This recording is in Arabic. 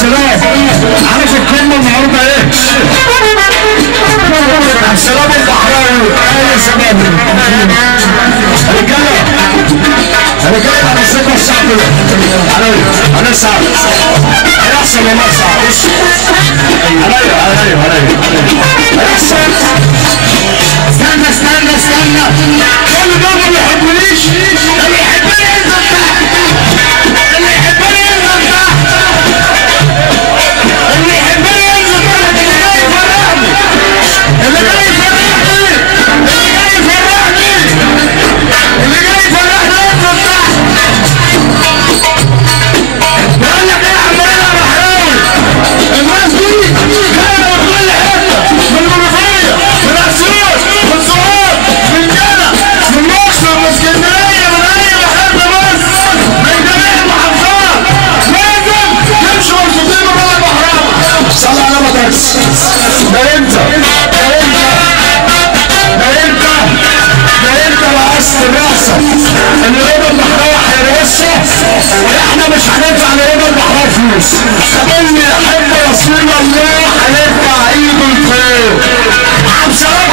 سلام، عارف الكلمة النهارده ايه؟ عبد السلام البحراوي. يا شباب رجاله رجاله على الثقة الشعبية. انا سعد هيحصل والله سعد. بص عليا هيحصل. استنى كل ده ما بيحبنيش. اللي يحبني ينزل تحت، اللي يحبني ينزل تحت، اللي يحبني ينزل تحت. اللي جاي يفرحني، اللي جاي يفرحني، اللي جاي يفرحني، اللي جاي يفرحني ينزل تحت. بقول لك ايه يا عمنا بحراوي، الناس دي جايه من كل حته، من المنوفيه، من اسيوط، من سوهاج، من جنة، من مصر، من اسكندريه، من اي حته مصر، من جميع المحافظات. لازم يمشوا مبسوطين من بلد بحراوي. صلى على مدرس. ده انت رأست الرأسة اللي رضا البحراوي هيرقصه، واحنا مش هندفع لرضا البحراوي فلوس. اللي يحب رسول الله هيرفع ايده لفوق. عبد السلام